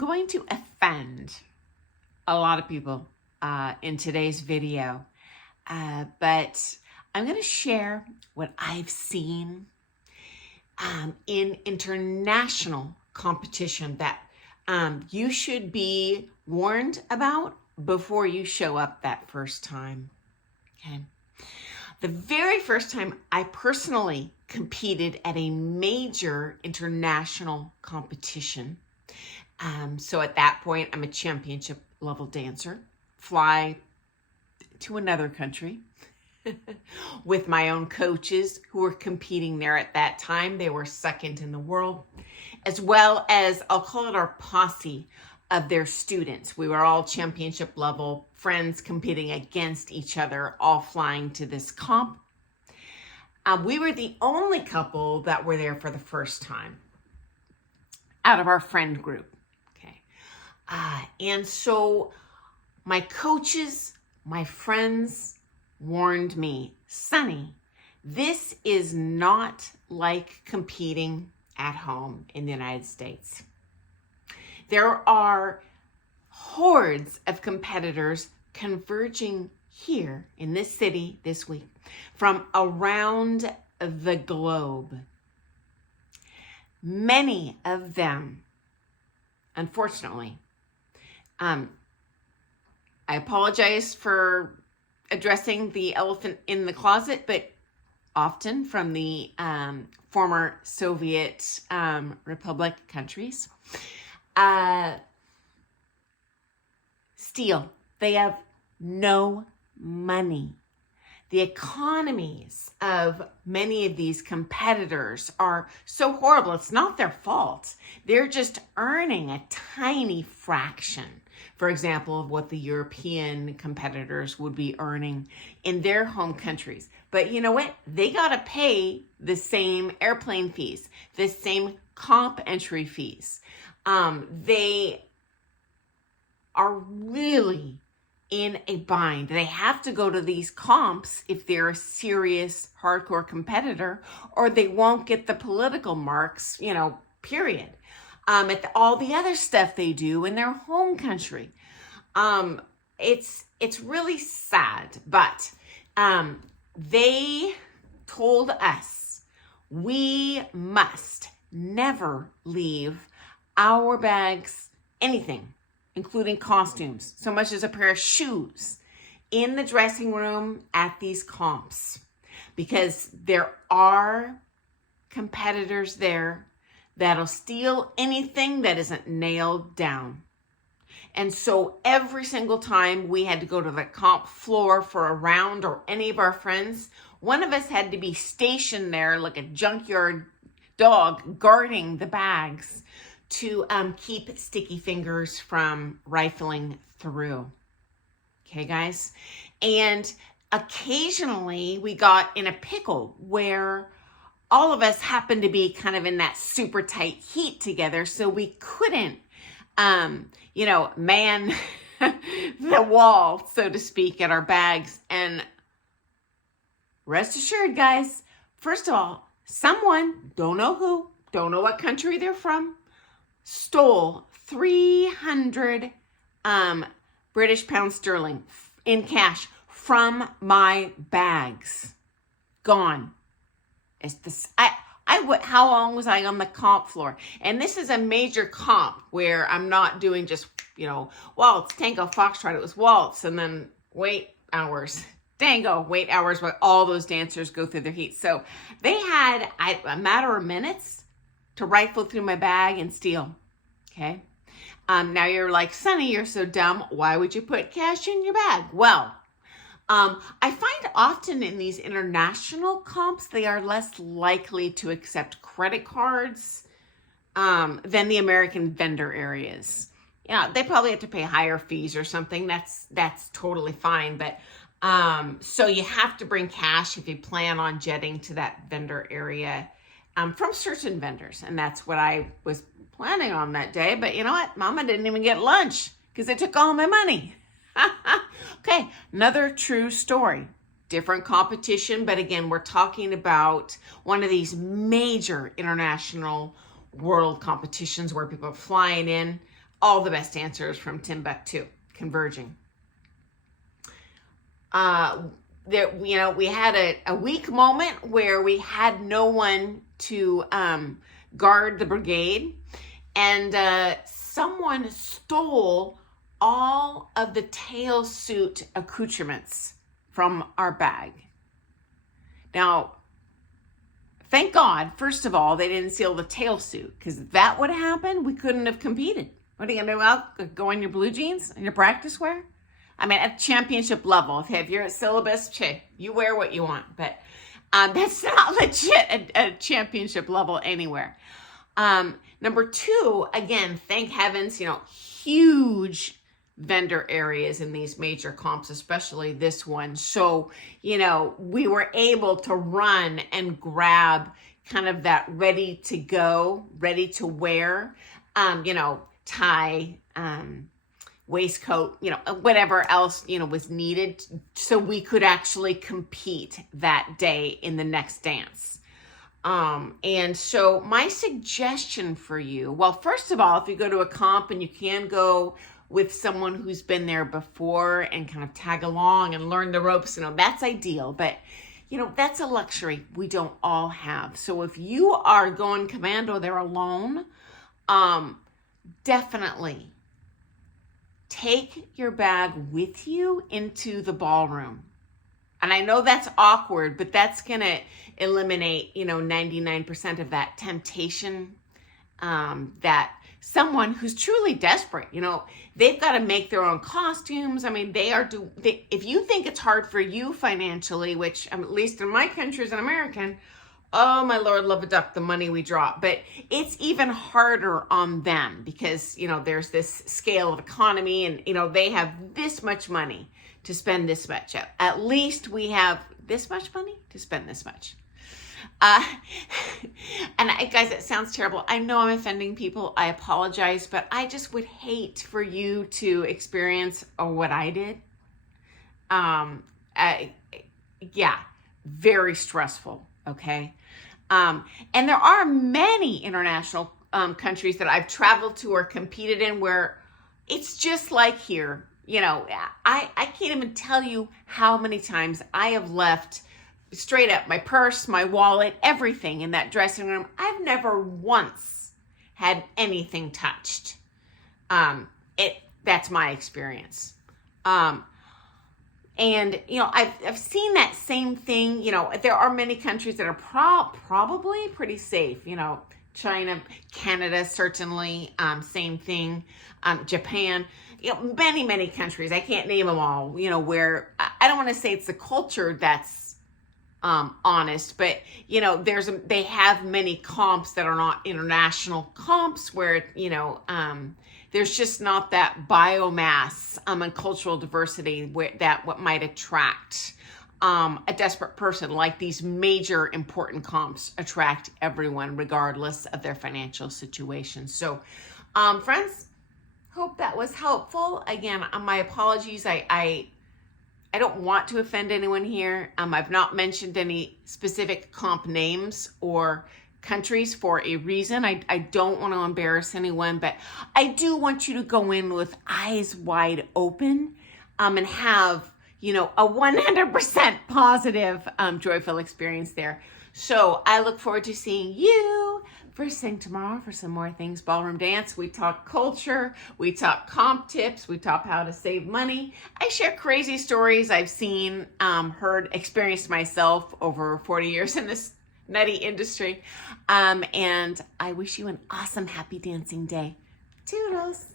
going to offend a lot of people in today's video, but I'm going to share what I've seen in international competition that you should be warned about before you show up that first time. Okay. The very first time I personally competed at a major international competition. So at that point, I'm a championship level dancer, fly to another country with my own coaches who were competing there at that time. They were second in the world, as well as, I'll call it our posse of their students. We were all championship level friends competing against each other, all flying to this comp. We were the only couple that were there for the first time out of our friend group. Okay. And so my coaches, my friends warned me, Sunny, this is not like competing at home in the United States. There are hordes of competitors converging here in this city this week from around the globe. Many of them, unfortunately, I apologize for addressing the elephant in the closet, but often from the former Soviet Republic countries. Steal. They have no money. The economies of many of these competitors are so horrible. It's not their fault. They're just earning a tiny fraction, for example, of what the European competitors would be earning in their home countries. But you know what? They got to pay the same airplane fees, the same comp entry fees. They are really in a bind. They have to go to these comps if they're a serious hardcore competitor, or they won't get the political marks, period. At all the other stuff they do in their home country. It's really sad, but they told us we must never leave our bags, anything, including costumes, so much as a pair of shoes, in the dressing room at these comps, because there are competitors there that'll steal anything that isn't nailed down. And so every single time we had to go to the comp floor for a round, or any of our friends, one of us had to be stationed there like a junkyard dog guarding the bags to keep sticky fingers from rifling through. Okay, guys? And occasionally we got in a pickle where all of us happened to be kind of in that super tight heat together, so we couldn't, man the wall, so to speak, at our bags. And rest assured, guys, first of all, someone, don't know who, don't know what country they're from, stole 300 British pounds sterling in cash from my bags. Gone. It's this. How long was I on the comp floor? And this is a major comp where I'm not doing just, waltz, tango, foxtrot. It was waltz and then wait hours. Tango, wait hours, where all those dancers go through their heat. So they had a matter of minutes to rifle through my bag and steal. Okay. Now you're like, Sunny, you're so dumb. Why would you put cash in your bag? Well, I find often in these international comps, they are less likely to accept credit cards than the American vendor areas. They probably have to pay higher fees or something. That's totally fine. But so you have to bring cash if you plan on jetting to that vendor area from certain vendors. And that's what I was planning on that day. But you know what? Mama didn't even get lunch because they took all my money. Okay, another true story. Different competition, but again, we're talking about one of these major international world competitions where people are flying in all the best dancers from Timbuktu converging. There, we had a weak moment where we had no one to guard the brigade, and someone stole all of the tail suit accoutrements from our bag. Now, thank God, first of all, they didn't steal the tail suit, because if that would have happened, we couldn't have competed. What are you going to do? Well, go in your blue jeans and your practice wear? I mean, at championship level, if you're at syllabus, you wear what you want, but that's not legit at championship level anywhere. Number two, again, thank heavens, huge vendor areas in these major comps, especially this one. So, we were able to run and grab kind of that ready to go, ready to wear, tie, waistcoat, whatever else, was needed, so we could actually compete that day in the next dance. And so my suggestion for you, well, first of all, if you go to a comp and you can go with someone who's been there before and kind of tag along and learn the ropes, that's ideal, but that's a luxury we don't all have. So if you are going commando there alone, definitely take your bag with you into the ballroom. And I know that's awkward, but that's going to eliminate, 99% of that temptation, that someone who's truly desperate, they've got to make their own costumes. I mean, if you think it's hard for you financially, which at least in my country as an American, oh my Lord, love a duck, the money we drop. But it's even harder on them because, there's this scale of economy and, they have this much money to spend this much. At least we have this much money to spend this much. Guys, it sounds terrible. I know I'm offending people. I apologize, but I just would hate for you to experience what I did. Yeah, very stressful. Okay. And there are many international countries that I've traveled to or competed in where it's just like here. I can't even tell you how many times I have left straight up my purse, my wallet, everything in that dressing room. I've never once had anything touched. That's my experience. And, I've seen that same thing. There are many countries that are probably pretty safe. China, Canada, certainly, same thing. Japan, many, many countries. I can't name them all, where I don't want to say it's the culture that's honest, but they have many comps that are not international comps where, there's just not that biomass and cultural diversity what might attract a desperate person, like these major important comps attract everyone regardless of their financial situation. So friends, hope that was helpful. Again, my apologies. I don't want to offend anyone here. I've not mentioned any specific comp names or countries for a reason. I don't want to embarrass anyone, but I do want you to go in with eyes wide open and have, a 100% positive, joyful experience there. So I look forward to seeing you first thing tomorrow for some more things ballroom dance. We talk culture, we talk comp tips, we talk how to save money. I share crazy stories I've seen, heard, experienced myself over 40 years in this nutty industry. And I wish you an awesome, happy dancing day. Toodles.